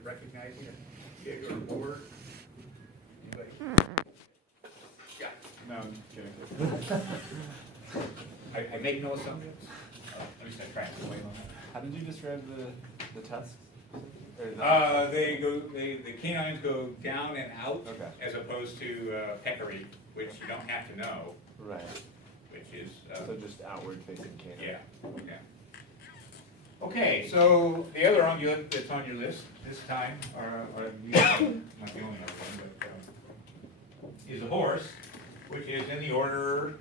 to recognizing it? Yeah, you're bored. Anybody? Yeah. No, I'm kidding. I make no assumptions. At least I try to explain on that. How did you describe the tusks? Or The canines go down and out, Okay. as opposed to peccary, which you don't have to know, Right. which is So just outward facing canine. yeah. Yeah. Okay, so the other ungulate that's on your list this time, or not the only other one, but is a horse, which is in the order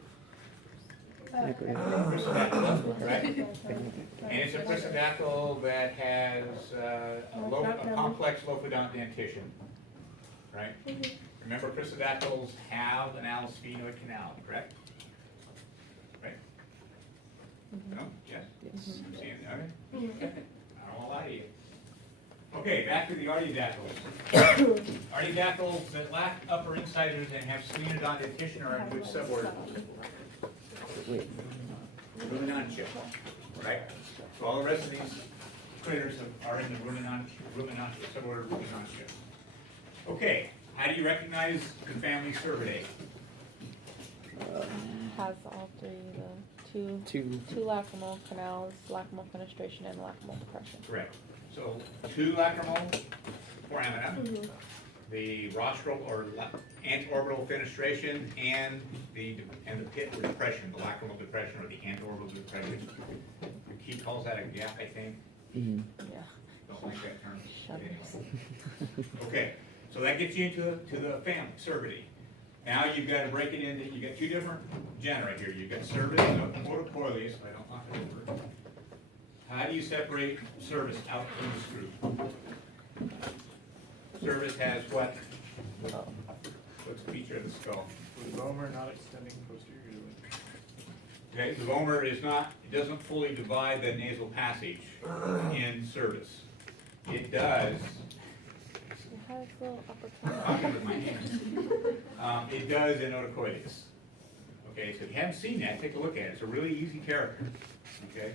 Chrysodactyla, right? And it's a chrysodactyl that has a complex lophidont dentition, right? Remember, chrysodactyls have an allospheenoid canal, correct? Right? No? Yes? I'm seeing it, okay. I don't want to lie to you. Okay, back to the artiodactyls. Artiodactyls that lack upper incisors and have sphenoidont dentition are in which suborder? Ruminantia, right? So all the rest of these critters are in the ruminantia, suborder ruminantia. Okay, how do you recognize the family Cervidae? Has all three, the two lacrimal canals, lacrimal fenestration, and lacrimal depression. Correct. So 2 lacrimal foramina, the rostral or antorbital fenestration, and the pit or depression, the lacrimal depression or the antorbital depression. The key calls that a gap, I think. Yeah. Don't like that term. Shutters. Okay, so that gets you into the family, Cervidae. Now you've got to break it into, you've got 2 different genera right here. You've got Cervus and Otocoileus, if I don't knock it over. How do you separate Cervus out from the screw? Cervus has what? What's the feature of the skull? The vomer not extending posteriorly. Okay, the vomer is not, it doesn't fully divide the nasal passage in Cervus. It does. It has little upper I'll canal. give it my hand. It does in Otocoileus. Okay, so if you haven't seen that, take a look at it. It's a really easy character. Okay.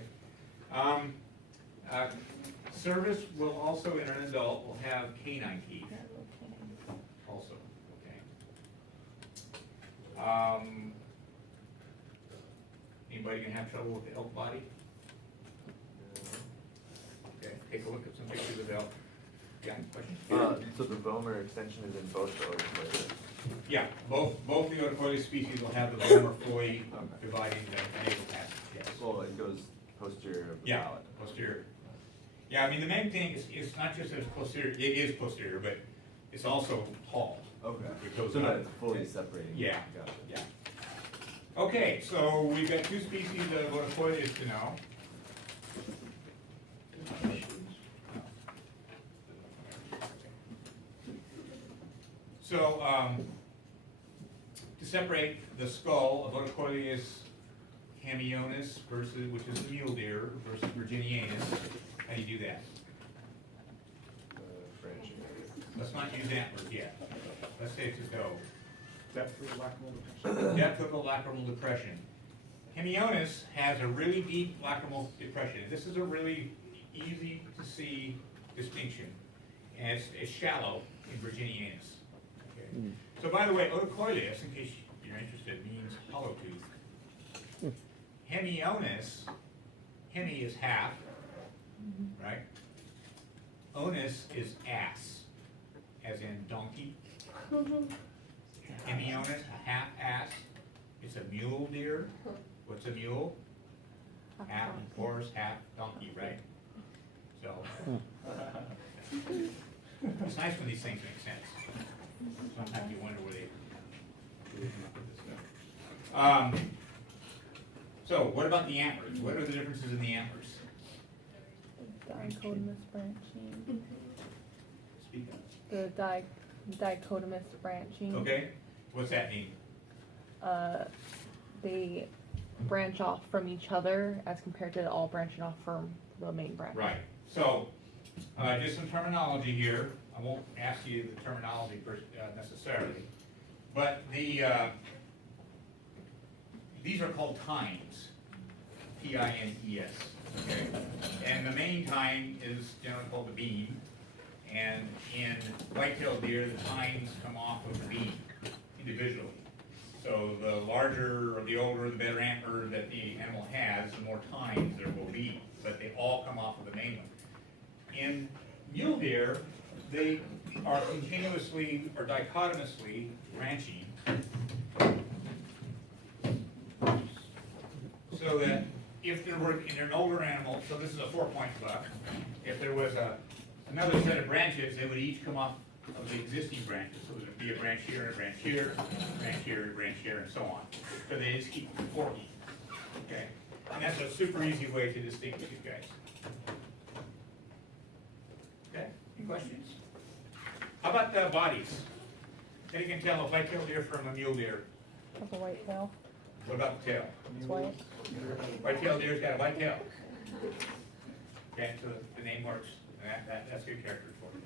Cervus will also, in an adult, will have canine teeth. Also. Okay. Anybody gonna have trouble with the elk body? Okay. Take a look at some pictures of elk. Yeah. Question? So the vomer extension is in both the otocoileus. Yeah, both the Otocoileus species will have the vomer fully dividing the nasal passage, yes. Well, it goes posterior of the Yeah, palate. posterior. Yeah, I mean, the main thing is, it's not just that it's posterior, it is posterior, but it's also tall. Okay. It goes So up. not fully separating. Yeah. Gotcha. Yeah. Okay, so we've got 2 species of Otocoileus to know. So, to separate the skull of Otocoileus hamionis versus, which is the mule deer, versus virginianus, how do you do that? Branching. Let's not use antlers yet. Let's say it's a doe. Depth of lacrimal depression. Depth of the lacrimal depression. Hemionus has a really deep lacrimal depression. This is a really easy to see distinction. And it's shallow in virginianus. Okay. So by the way, Otocoileus, in case you're interested, means hollow tooth. Hemionus, hemi is half, right? Onus is ass, as in donkey. Hemionus, a half ass. It's a mule deer. What's a mule? Half horse, half donkey, right? So, it's nice when these things make sense. Sometimes you wonder where they come up with this stuff. So, what about the antlers? What are the differences in the antlers? Dichotomous branching. Speak up. The dichotomous branching. Okay, what's that mean? They branch off from each other as compared to all branching off from the main branch. Right. So, just some terminology here. I won't ask you the terminology necessarily, but these are called tines. T-I-N-E-S. Okay. And the main tine is generally called the beam, And in white-tailed deer, the tines come off of the beam individually. So the larger or the older, the better antler that the animal has, the more tines there will be, but they all come off of the main one. In mule deer, they are continuously or dichotomously branching, so that if there were, in an older animal, so this is a 4-point buck, if there was another set of branches, they would each come off of the existing branches. So there'd be a branch here, and a branch here, a branch here, a branch here, and so on. So they just keep forking. Okay? And that's a super easy way to distinguish you guys. Okay? Any questions? How about the bodies? Then you can tell a white-tailed deer from a mule deer. Has a white tail. What about the tail? It's white. White-tailed deer's got a white tail. Okay, so the name works. And that's good character for you.